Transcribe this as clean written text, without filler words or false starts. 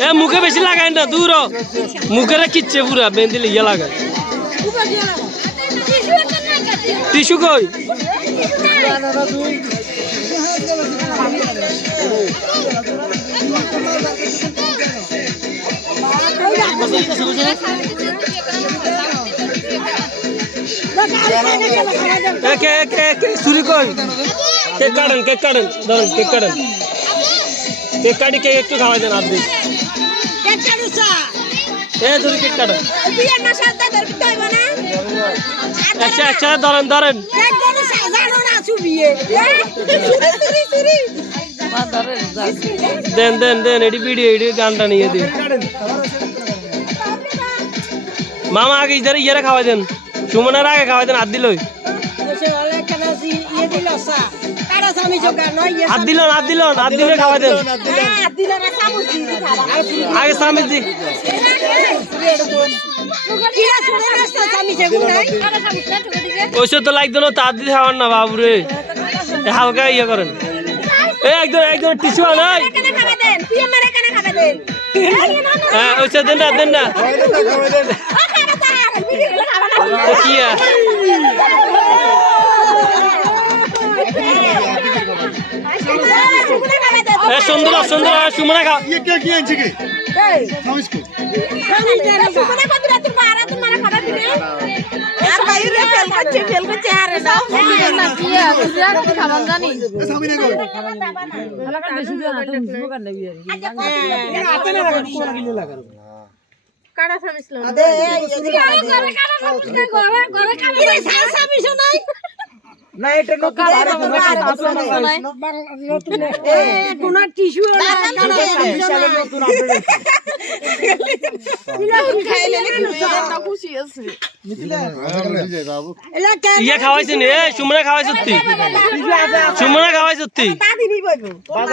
এ মুখে বেশি লাগাই না দূর মুখে কিচ্ছে পুরা বেঁধিলে ইয়ে লাগায় টিস্যু কই চুরি কই কেক কাটেন ধরেন কেক কাটি কেক একটু খাওয়াই দেন আপনি কেক কাটেন একসাথে ধরেন দেন এটি ভিডিও গানটা নিয়ে দিন মামা আগে ইধারে ইয়ে খাওয়াই দেন সুমনের আগে খাওয়াই দেন হাত দিল হাত দিলে খাওয়াই দেন আগে সামিজ দি ওইসব তো লাগতো না তার দিতে খাওয়ান না বাবুরে হালকা ইয়ে করেন একদম টিস্যু নাই হ্যাঁ ওইসব দেন না কি সুন্দর সুমনা খা না এটা কোন টিস্যু ইয়ে খাওয়াইছেন সুমনা খাওয়াই সত্যি